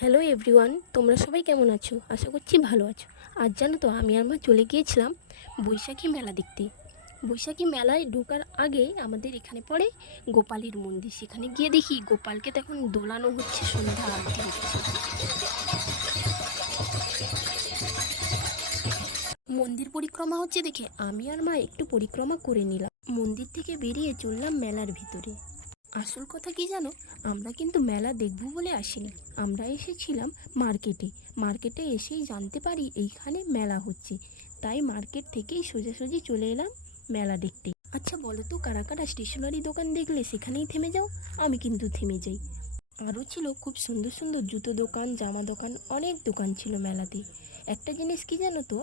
Hello everyone, তোমরা সবাই কেমন আছো? আশা করছি ভালো আছো। আজ জানো তো আমি আর মা চলে গিয়েছিলাম বৈশাখী মেলা দেখতে। বৈশাখী মেলায় ঢোকার আগে আমাদের এখানে পড়ে গোপালের মন্দির। সেখানে গিয়ে দেখি গোপালকে তখন দোলানো হচ্ছে, সন্ধ্যা আরতি হচ্ছে। মন্দির পরিক্রমা হচ্ছে দেখে আমি আর মা একটু পরিক্রমা করে নিলাম। মন্দির থেকে বেরিয়ে চললাম মেলার ভিতরে। আসল কথা কি জানো, আমরা কিন্তু মেলা দেখব বলে আসিনি। আমরা এসেছিলাম মার্কেটে। মার্কেটে এসেই জানতে পারি এইখানে মেলা হচ্ছে, তাই মার্কেট থেকেই সোজাসুজি চলে এলাম মেলা দেখতে। আচ্ছা বলো তো, কারা কারা স্টেশনারি দোকান দেখলে সেখানেই থেমে যাও? আমি কিন্তু থেমে যাই। আরও ছিল খুব সুন্দর সুন্দর জুতো দোকান, জামা দোকান, অনেক দোকান ছিল মেলাতে। একটা জিনিস কি জানো তো,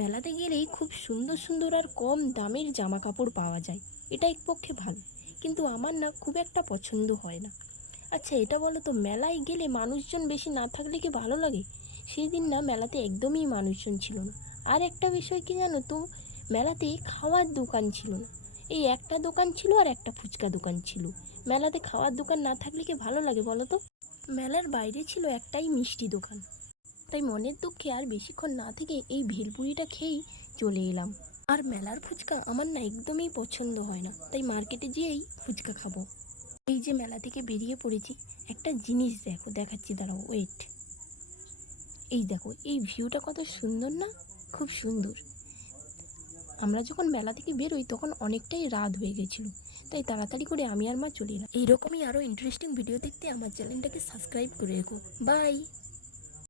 মেলাতে গেলেই খুব সুন্দর সুন্দর আর কম দামের জামা কাপড় পাওয়া যায়। এটা এক পক্ষে ভালো, কিন্তু আমার না খুব একটা পছন্দ হয় না। আচ্ছা এটা বলো তো, মেলায় গেলে মানুষজন বেশি না থাকলে কি ভালো লাগে? সেই দিন না মেলাতে একদমই মানুষজন ছিল না। আর একটা বিষয় কি জানো তো, মেলাতে খাওয়ার দোকান ছিল না। এই একটা দোকান ছিল আর একটা ফুচকা দোকান ছিল। মেলাতে খাওয়ার দোকান না থাকলে কি ভালো লাগে বলো তো? মেলার বাইরে ছিল একটাই মিষ্টি দোকান। তাই মনের দুঃখে আর বেশিক্ষণ না থেকে এই ভেলপুরিটা খেয়েই চলে এলাম। আর মেলার ফুচকা আমার না একদমই পছন্দ হয় না, তাই মার্কেটে গিয়েই ফুচকা খাবো। এই যে মেলা থেকে বেরিয়ে পড়েছি, একটা জিনিস দেখো, দেখাচ্ছি, দাঁড়াও, ওয়েট। এই দেখো, এই ভিউটা কত সুন্দর না? খুব সুন্দর। আমরা যখন মেলা থেকে বেরোই তখন অনেকটাই রাত হয়ে গেছিলো, তাই তাড়াতাড়ি করে আমি আর মা চলে এলাম। এইরকমই আরও ইন্টারেস্টিং ভিডিও দেখতে আমার চ্যানেলটাকে সাবস্ক্রাইব করে রেখো। বাই।